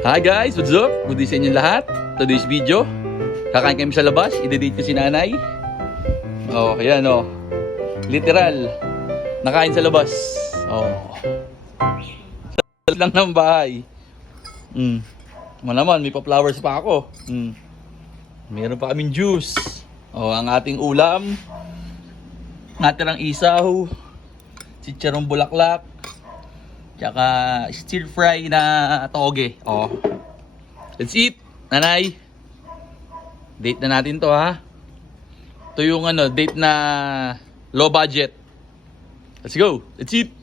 Hi guys, what's up? Good day sa inyo lahat. Today's video, kakain kami sa labas, i-date ko si nanay. Oh, ayan oh. Literal, nakain sa labas. Oh. Sa lang ng bahay. Naman, may pa-flowers pa ako. Meron pa kaming juice. Oh, ang ating ulam, natirang isaw, chicharong bulaklak, tsaka stir fry na toge. Oh. Let's eat, nanay. Date na natin to ha. Ito yung date na low budget. Let's go. Let's eat.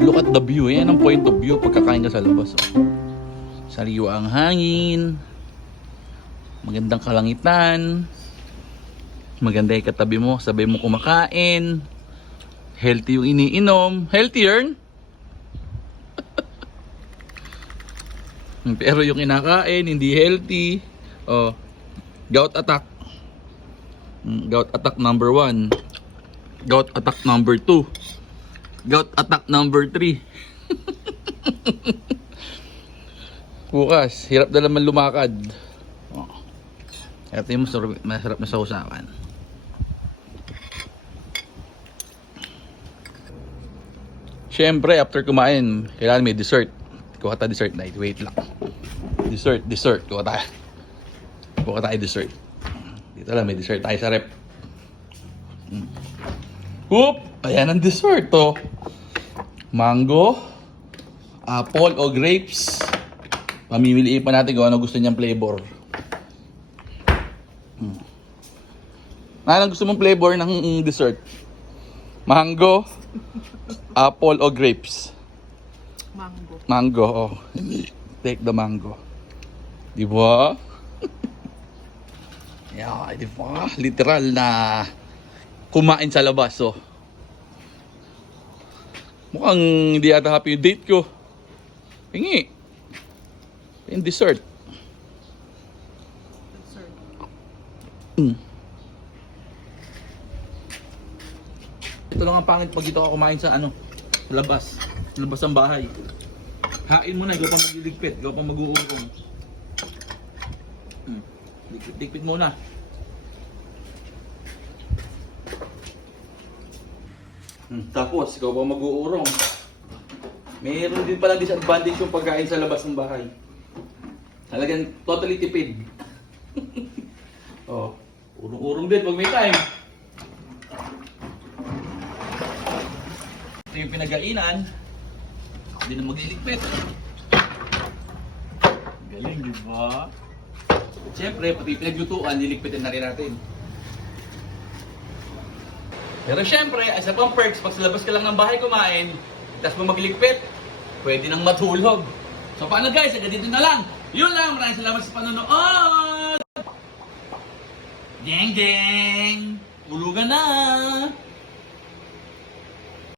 Look at the view. Yan ang point of view pagkakain ka sa labas. Oh. Sariwa ang hangin. Magandang kalangitan. Maganda yung katabi mo. Sabay mo kumakain. Healthy yung iniinom. Healthier. Pero yung kinakain, hindi healthy. Oh. Gout attack. Gout attack number 1. Gout attack number 2. Gout attack number 3. Bukas, hirap na naman lumakad. Oh. Ito yung masarap na sausawan. Siyempre, after kumain, kailangan may dessert. Kuha tayo dessert night. Wait lang. Dessert. Kuha tayo dessert. Dito lang, may dessert tayo sa rep. Whoop! Ayan ang dessert to. Mango, apple o grapes. Pamimiliin pa natin kung ano gusto niyang flavor. Ano gusto mong flavor ng dessert? Mango, apple o grapes? Mango, oh. Take the mango. Di ba? Yeah, di ba? Literal na kumain sa labas, oh. Mukhang hindi ata happy yung date ko. Hingi. Yung dessert. Ito lang ang pangit pag ito ka kumain sa sa labas. Sa labas ng bahay. Hain mo na, ikaw pa magliligpit. Ikaw pa mag-uurong. Ligpit muna. Tapos, ikaw pa mag-uurong. Mayroon din palang disadvantage yung pagkain sa labas ng bahay. Talagang totally tipid. Oh, urong-urong din pag may time. Ito yung pinagainan. Hindi na magliligpit. Galing, di ba? Siyempre, pati pinaglutuan, niligpitin na rin natin. Pero siyempre, isa pang perks, pag sa labas ka lang ng bahay kumain, tapos mo magliligpit, pwede nang matulog. So paano guys, hanggang dito na lang. Yun lang, maraming salamat sa panonood! Deng deng! Ulugan na!